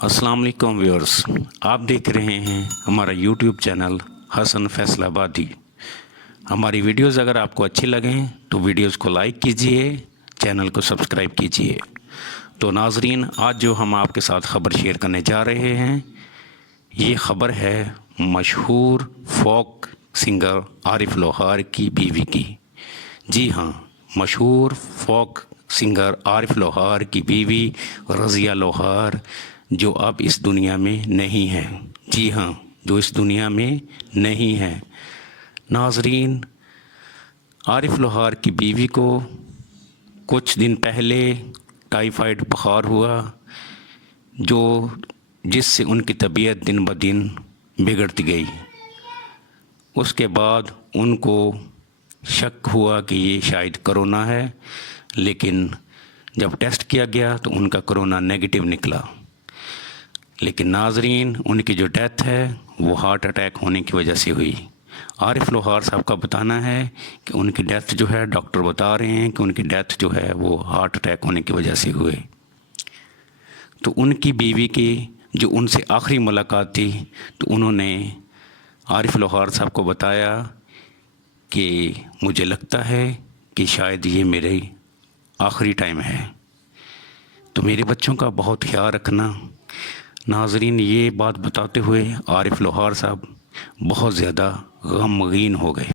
السلام علیکم ویورز، آپ دیکھ رہے ہیں ہمارا یوٹیوب چینل حسن فیصل آبادی۔ ہماری ویڈیوز اگر آپ کو اچھی لگیں تو ویڈیوز کو لائک کیجئے، چینل کو سبسکرائب کیجئے۔ تو ناظرین، آج جو ہم آپ کے ساتھ خبر شیئر کرنے جا رہے ہیں، یہ خبر ہے مشہور فوک سنگر عارف لوہار کی بیوی کی۔ جی ہاں، مشہور فوک سنگر عارف لوہار کی بیوی رضیہ لوہار جو اب اس دنیا میں نہیں ہے۔ جی ہاں، جو اس دنیا میں نہیں ہے۔ ناظرین، عارف لوہار کی بیوی کو کچھ دن پہلے ٹائیفائڈ بخار ہوا، جس سے ان کی طبیعت دن بدن بگڑتی گئی۔ اس کے بعد ان کو شک ہوا کہ یہ شاید کرونا ہے، لیکن جب ٹیسٹ کیا گیا تو ان کا کرونا نیگیٹو نکلا۔ لیکن ناظرین، ان کی جو ڈیتھ ہے وہ ہارٹ اٹیک ہونے کی وجہ سے ہوئی۔ عارف لوہار صاحب کا بتانا ہے کہ ان کی ڈیتھ جو ہے، ڈاکٹر بتا رہے ہیں کہ ان کی ڈیتھ جو ہے وہ ہارٹ اٹیک ہونے کی وجہ سے ہوئے۔ تو ان کی بیوی کی جو ان سے آخری ملاقات تھی، تو انہوں نے عارف لوہار صاحب کو بتایا کہ مجھے لگتا ہے کہ شاید یہ میرے آخری ٹائم ہے، تو میرے بچوں کا بہت خیال رکھنا۔ ناظرین، یہ بات بتاتے ہوئے عارف لوہار صاحب بہت زیادہ غمگین ہو گئے۔